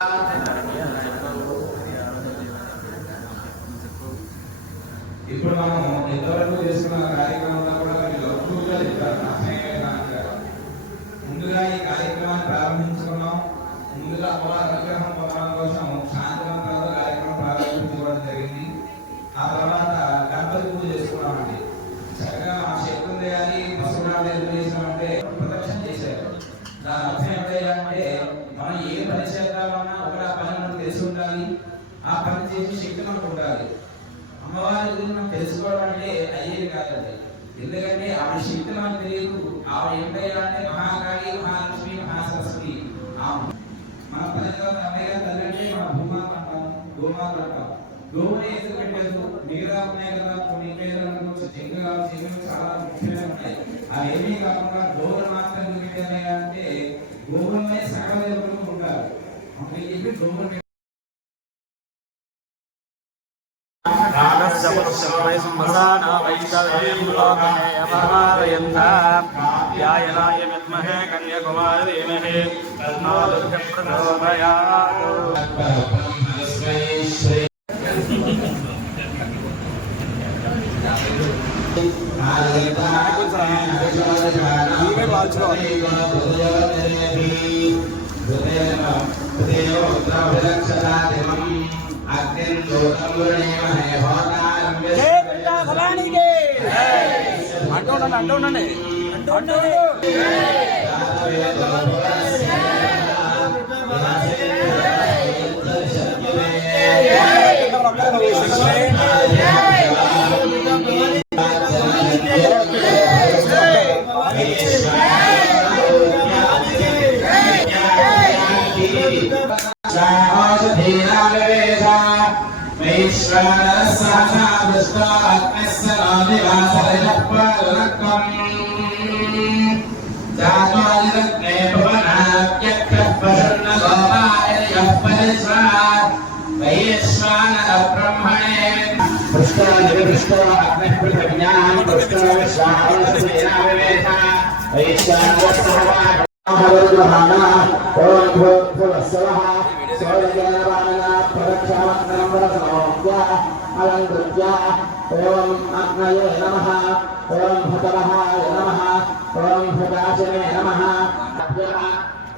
ఇప్పుడు మనం ఇంతవరకు చేసుకున్న కార్యక్రమంలో కూడా కొన్ని లౌకికంగా చెప్పారు. ముందుగా ఈ కార్యక్రమాన్ని ప్రారంభించుకున్నాం. ముందుగా అమ్మవారి అనుగ్రహం పొందడం కోసం శాంతివంతంతో కార్యక్రమం ప్రారంభించుకోవడం జరిగింది. ఆ తర్వాత గణపతి పూజ చేసుకున్నామండి. చక్కగా మా శక్తి అని పశువురాలు ఎందుకు చేసామంటే ప్రదక్షిణ చేశారు. దాని అర్థం ఏంటంటే మనం ఏ పని చేద్దామన్నా ఒక పని మనకు తెలిసి ఉండాలి, ఆ పని చేసే శక్తి మనకు ఉండాలి. అమ్మవారి గురించి మనం తెలుసుకోవడం అంటే అయ్యేది కాదండి. ఎందుకంటే ఆమె శక్తి మనకు తెలియదు. ఆమె ఏంటయ్యా అంటే మహాకాళి, మహాలక్ష్మి, మహాసరస్వతి. మన ప్రజల అమ్మయ్య తల్లి అంటే మన భూమాత అంటాం, గోమాత అంటాం. గోవుని ఎందుకు పెట్టలేదు? మిగతా ఉన్నాయి కదా కొన్ని జింకలు చాలా ముఖ్యంగా ఉన్నాయి. అవి ఏమీ కాకుండా గోవులు మాత్రం ఎందుకు పెట్టాయి అంటే గోవులనే సకల దేవతలు ఉంటారు. అందుకే చెప్పి గోవులు ध्यायनाय विद्महे कन्याकुमारी धीमहि तन्नो दुर्गः प्रचोदयात्। అంటుండండి ओम अग्नये नमः, ओम भतवहाय नमः, ओम भताशने नमः।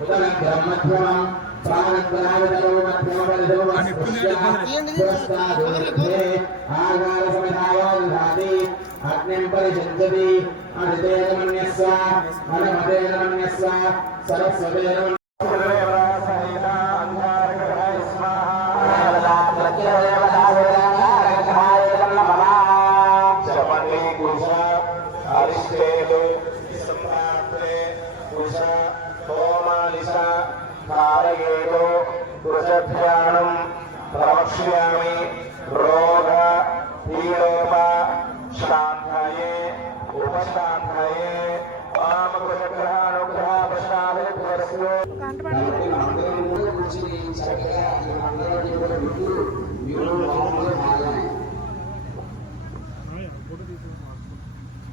उदरग्रम मध्यमं प्राणग्रावितरो मध्यमपरिधो पुरस्तादूर्ध्वे आगारसमिधायोधाति अग्निं परिषज्यति अदितेनमन्यस्व अनमतेनमन्यस्व सरस्वतेनमन्यस्व प्रवक्ष्यामि रोग पीडोप शान्ताये उपशान्ताये वामकुशग्रहानुग्रह प्रसादेभ्यस्तु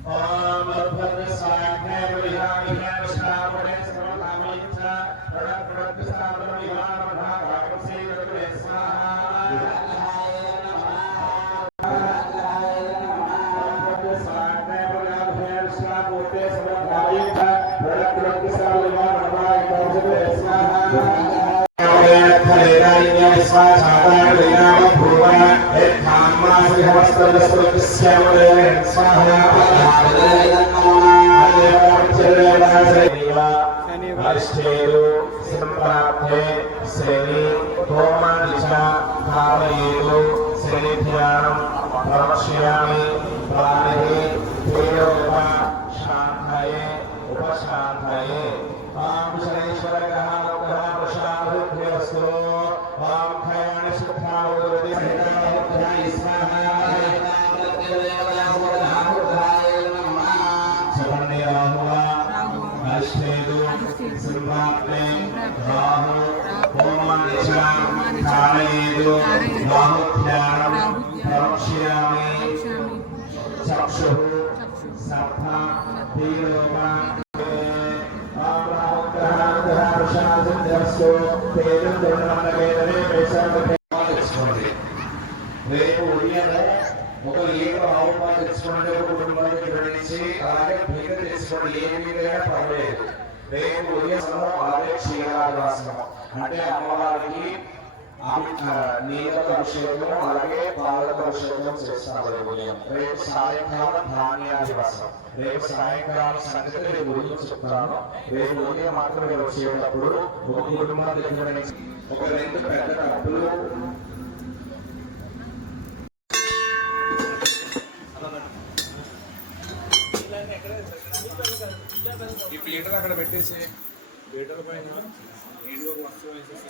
ओम भद्रस्वाग्ने परिहारिणे विष्णापणे सर्वकामयिच्छा प्रणप्रतिष्ठापन विहार भागवसे रत्ने स्वाहा भद्रस्वाग्ने परिहारिणे विष्णापोते सर्वकामयिच्छा प्रणप्रतिष्ठापन विहार भागवसे स्वाहा फलेराय्य स्वासादारयाम भूवा एत्थाम्मासिहवस्तदस्वतस्यामले स्वाहा अष्टेरु संप्राप्ते श्रेणी होमानिशा भावयेतु श्रेणीध्यानं प्रवक्ष्यामि प्राणे प्रियोपा शान्ताये उपशान्ताये ओम शनेश्वरगः अनुग्रह प्रसादेभ्यस्तु ओम खयानि शुद्धावुर्ति सहितावुर्धाय स्वाहा अष्टेदु संप्राप्ते राहु होमानिशा कारयेतु राहुध्यानं प्रवक्ष्यामि चक्षुः सप्ता पीडोपा राहुग्रहानुग्रह प्रसादेभ्यस्तु तेजो తెచ్చుకోండి. రేపు ఉదయం ఒక లీటర్ ఆవు పాలు తెచ్చుకోండి, ఒక కుటుంబానికి వివరించి అలాగే బియ్యం తెచ్చుకోండి, ఏ మీదైనా పర్లేదు. రేపు ఉదయం అలాగే క్షీరాభాసనం అంటే అమ్మవారికి నీళ్ళతో అభిషేకం అలాగే పాలతో అభిషేకం చేస్తారు ఉదయం. రేపు సాయంకాలం ధాన్యాధివాసం. రేపు సాయంకాలం సంగతి రేపు ఉదయం చెప్తాను. రేపు ఉదయం మాత్రం మీరు వచ్చేటప్పుడు ఒక కుటుంబానికి వివరించి ఒక 2 పెద్ద కప్పులు ఈ ప్లేటర్ అక్కడ పెట్టేసి ప్లేటర్ పైన నీళ్ళు వస్తూ వేసేసి